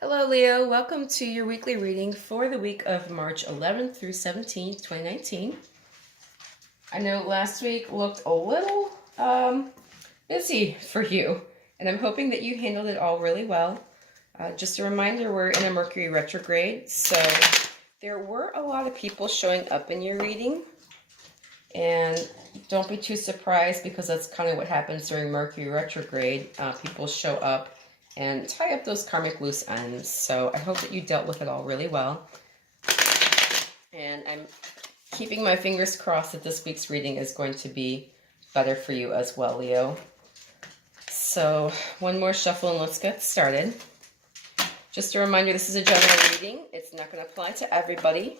Hello, Leo. Welcome to your weekly reading for the week of March 11th through 17th, 2019. I know last week looked a little busy for you, and I'm hoping that you handled it all really well. Just a reminder, we're in a Mercury retrograde, so there were a lot of people showing up in your reading, and don't be too surprised because that's kind of what happens during Mercury retrograde. People show up and tie up those karmic loose ends. So I hope that you dealt with it all really well. And I'm keeping my fingers crossed that this week's reading is going to be better for you as well, Leo. So one more shuffle and let's get started. Just a reminder, this is a general reading. It's not going to apply to everybody.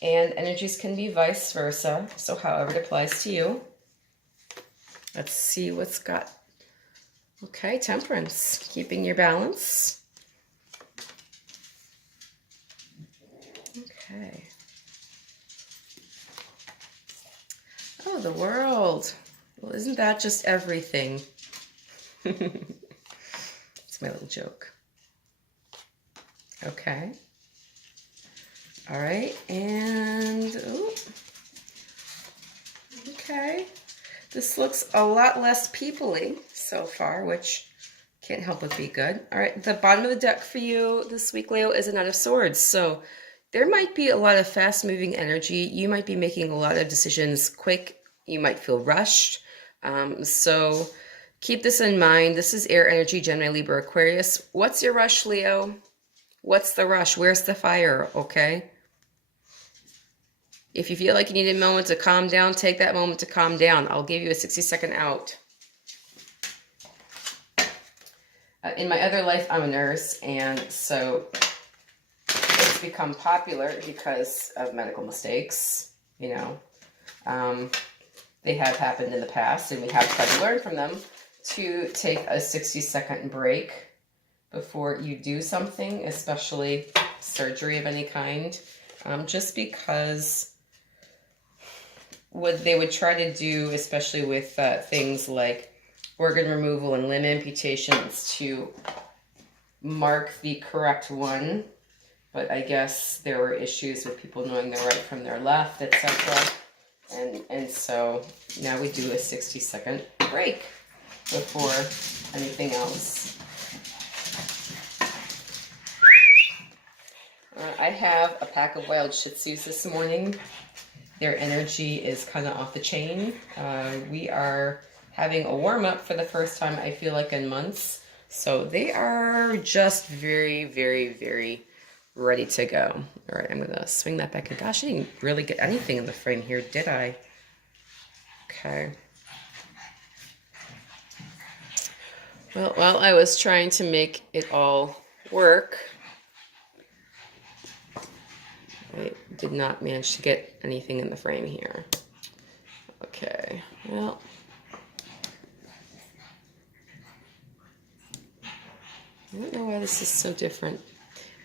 And energies can be vice versa. So however it applies to you. Let's see what's got. Okay, Temperance, keeping your balance. Okay. Oh, the World. Well, isn't that just everything? It's my little joke. Okay. All right, and, ooh. Okay. This looks a lot less people-y so far, which can't help but be good. All right, the bottom of the deck for you this week, Leo, is a Knight of Swords. So there might be a lot of fast-moving energy. You might be making a lot of decisions quick. You might feel rushed. So keep this in mind. This is air energy, Gemini, Libra, Aquarius. What's your rush, Leo? What's the rush? Where's the fire, okay? If you feel like you need a moment to calm down, take that moment to calm down. I'll give you a 60-second out. In my other life, I'm a nurse, and so it's become popular because of medical mistakes. You know, they have happened in the past, and we have tried to learn from them to take a 60-second break before you do something, especially surgery of any kind, just because what they would try to do, especially with things like organ removal and limb amputations, to mark the correct one. But I guess there were issues with people knowing their right from their left, etc. And so now we do a 60-second break before anything else. I have a pack of wild Shih Tzus this morning. Their energy is kind of off the chain. We are having a warm-up for the first time, I feel like, in months. So they are just very, very, very ready to go. All right, I'm going to swing that back. And gosh, I didn't really get anything in the frame here, did I? Okay. Well, while I was trying to make it all work, I did not manage to get anything in the frame here. Okay, well. I don't know why this is so different.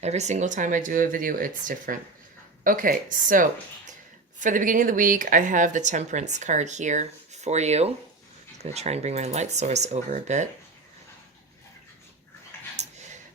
Every single time I do a video, it's different. Okay, so for the beginning of the week, I have the Temperance card here for you. I'm going to try and bring my light source over a bit.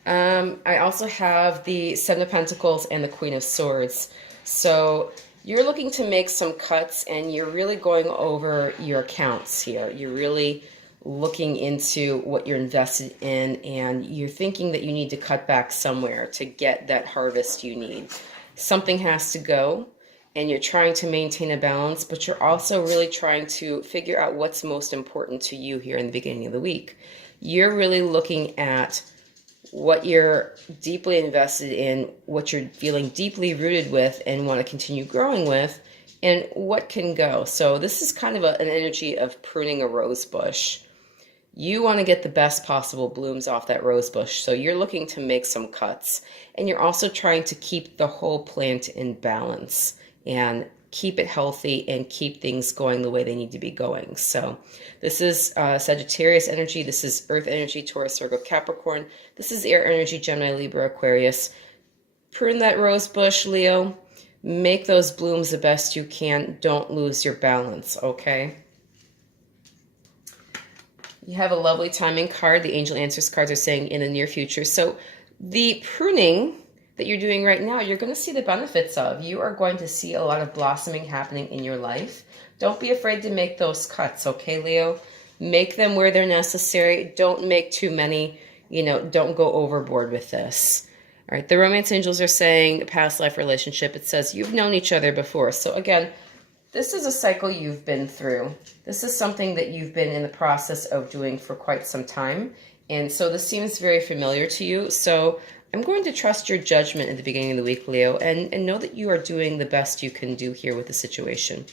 I also have the Seven of Pentacles and the Queen of Swords. So you're looking to make some cuts, and you're really going over your accounts here. You're really looking into what you're invested in, and you're thinking that you need to cut back somewhere to get that harvest you need. Something has to go, and you're trying to maintain a balance, but you're also really trying to figure out what's most important to you here in the beginning of the week. You're really looking at what you're deeply invested in, what you're feeling deeply rooted with and want to continue growing with, and what can go. So this is kind of an energy of pruning a rose bush. You want to get the best possible blooms off that rose bush, so you're looking to make some cuts. And you're also trying to keep the whole plant in balance and keep it healthy and keep things going the way they need to be going. So this is Sagittarius energy. This is Earth energy, Taurus, Virgo, Capricorn. This is air energy, Gemini, Libra, Aquarius. Prune that rose bush, Leo. Make those blooms the best you can. Don't lose your balance, okay? You have a lovely timing card. The angel answers cards are saying in the near future. So The pruning that you're doing right now, you're going to see the benefits of. You are going to see a lot of blossoming happening in your life. Don't be afraid to make those cuts, okay, Leo? Make them where they're necessary. Don't make too many. You know, don't go overboard with this. All right, the romance angels are saying past life relationship. It says you've known each other before. So again, this is a cycle you've been through. This is something that you've been in the process of doing for quite some time. And so this seems very familiar to you. So I'm going to trust your judgment at the beginning of the week, Leo, and know that you are doing the best you can do here with the situation.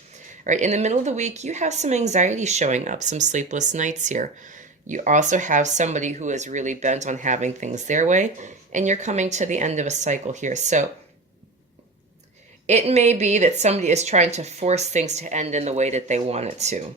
All right, in the middle of the week, you have some anxiety showing up, some sleepless nights here. You also have somebody who is really bent on having things their way, and you're coming to the end of a cycle here. So it may be that somebody is trying to force things to end in the way that they want it to.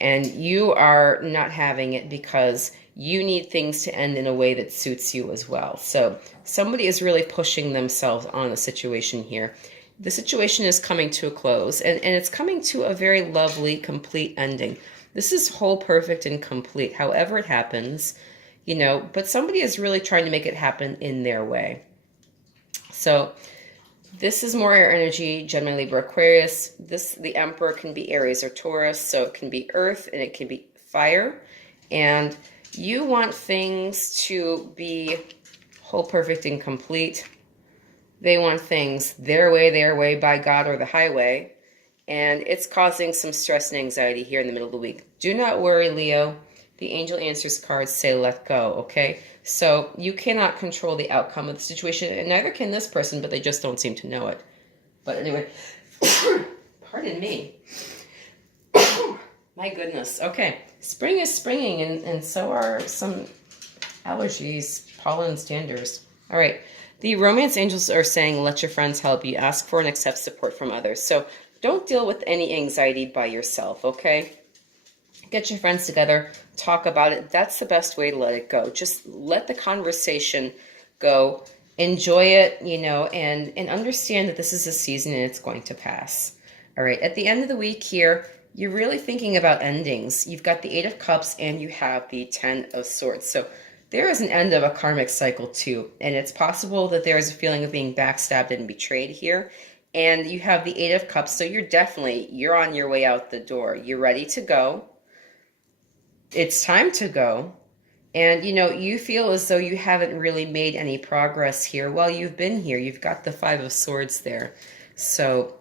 And you are not having it because you need things to end in a way that suits you as well. So somebody is really pushing themselves on a situation here. The situation is coming to a close, and it's coming to a very lovely, complete ending. This is whole, perfect, and complete, however it happens, you know, but somebody is really trying to make it happen in their way. So this is more air energy, Gemini, Libra, Aquarius. The Emperor can be Aries or Taurus, so it can be earth and it can be fire. And you want things to be whole, perfect, and complete. They want things their way, by God or the highway. And it's causing some stress and anxiety here in the middle of the week. Do not worry, Leo. The Angel Answers cards say let go, okay? So you cannot control the outcome of the situation, and neither can this person, but they just don't seem to know it. But anyway, pardon me. My goodness. Okay, spring is springing, and so are some allergies, pollen, standards. All right, the romance angels are saying let your friends help you. Ask for and accept support from others. So don't deal with any anxiety by yourself, okay? Get your friends together, talk about it. That's the best way to let it go. Just let the conversation go. Enjoy it, you know, and understand that this is a season and it's going to pass. All right, at the end of the week here, you're really thinking about endings. You've got the Eight of Cups and you have the Ten of Swords. So there is an end of a karmic cycle too. And it's possible that there is a feeling of being backstabbed and betrayed here. And you have the Eight of Cups. So you're on your way out the door. You're ready to go. It's time to go. And, you know, you feel as though you haven't really made any progress here while you've been here. You've got the Five of Swords there. So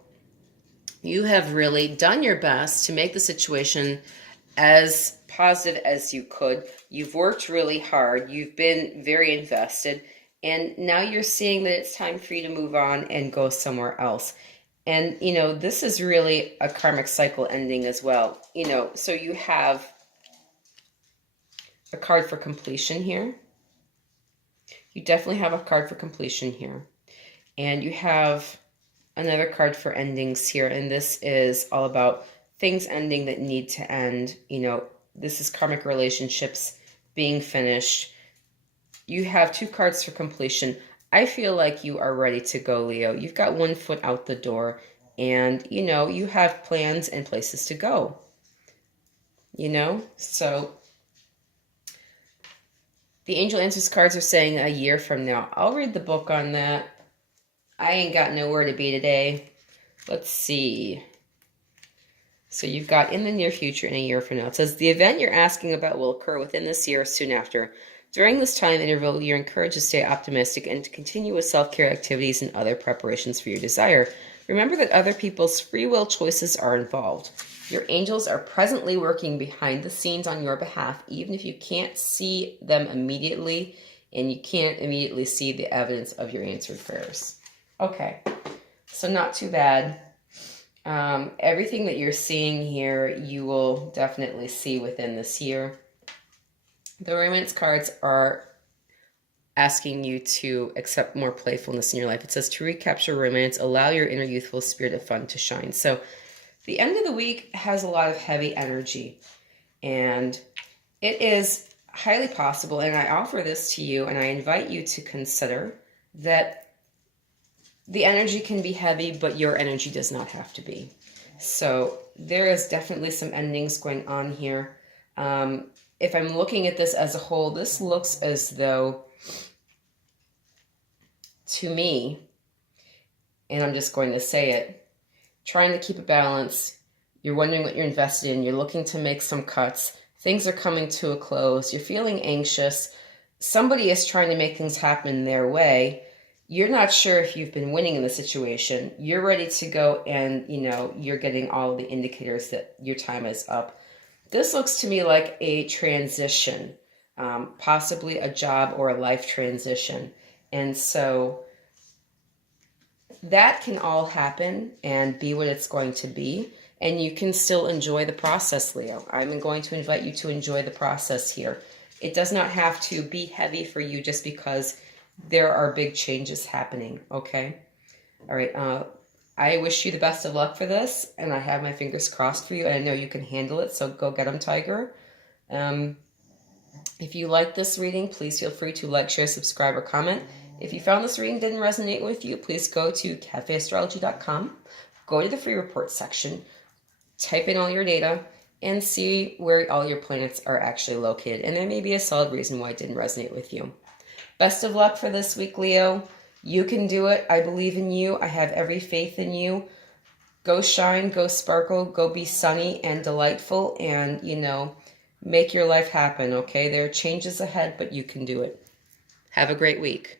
you have really done your best to make the situation as positive as you could. You've worked really hard. You've been very invested. And now you're seeing that it's time for you to move on and go somewhere else. And, you know, this is really a karmic cycle ending as well. You know, so you have a card for completion here. You definitely have a card for completion here. And you have another card for endings here. And this is all about things ending that need to end. You know, this is karmic relationships being finished. You have two cards for completion. I feel like you are ready to go, Leo. You've got one foot out the door. And, you know, you have plans and places to go. You know, so the Angel Answers cards are saying a year from now. I'll read the book on that. I ain't got nowhere to be today. Let's see. So you've got in the near future and a year from now. It says the event you're asking about will occur within this year or soon after. During this time interval, you're encouraged to stay optimistic and to continue with self-care activities and other preparations for your desire. Remember that other people's free will choices are involved. Your angels are presently working behind the scenes on your behalf, even if you can't see them immediately and you can't immediately see the evidence of your answered prayers. Okay, so not too bad. Everything that you're seeing here, you will definitely see within this year. The romance cards are asking you to accept more playfulness in your life. It says to recapture romance, allow your inner youthful spirit of fun to shine. So the end of the week has a lot of heavy energy, and it is highly possible, and I offer this to you, and I invite you to consider that the energy can be heavy, but your energy does not have to be. So there is definitely some endings going on here. If I'm looking at this as a whole, this looks as though to me, and I'm just going to say it, trying to keep a balance. You're wondering what you're invested in. You're looking to make some cuts. Things are coming to a close. You're feeling anxious. Somebody is trying to make things happen their way. You're not sure if you've been winning in the situation. You're ready to go, and you're getting all of the indicators that your time is up. This looks to me like a transition, possibly a job or a life transition. And so that can all happen and be what it's going to be. And you can still enjoy the process, Leo. I'm going to invite you to enjoy the process here. It does not have to be heavy for you just because there are big changes happening, okay? All right, I wish you the best of luck for this, and I have my fingers crossed for you, and I know you can handle it, so go get them, Tiger. If you like this reading, please feel free to like, share, subscribe, or comment. If you found this reading didn't resonate with you, please go to cafeastrology.com, go to the free report section, type in all your data, and see where all your planets are actually located. And there may be a solid reason why it didn't resonate with you. Best of luck for this week, Leo. You can do it. I believe in you. I have every faith in you. Go shine, go sparkle, go be sunny and delightful, and, make your life happen, okay? There are changes ahead, but you can do it. Have a great week.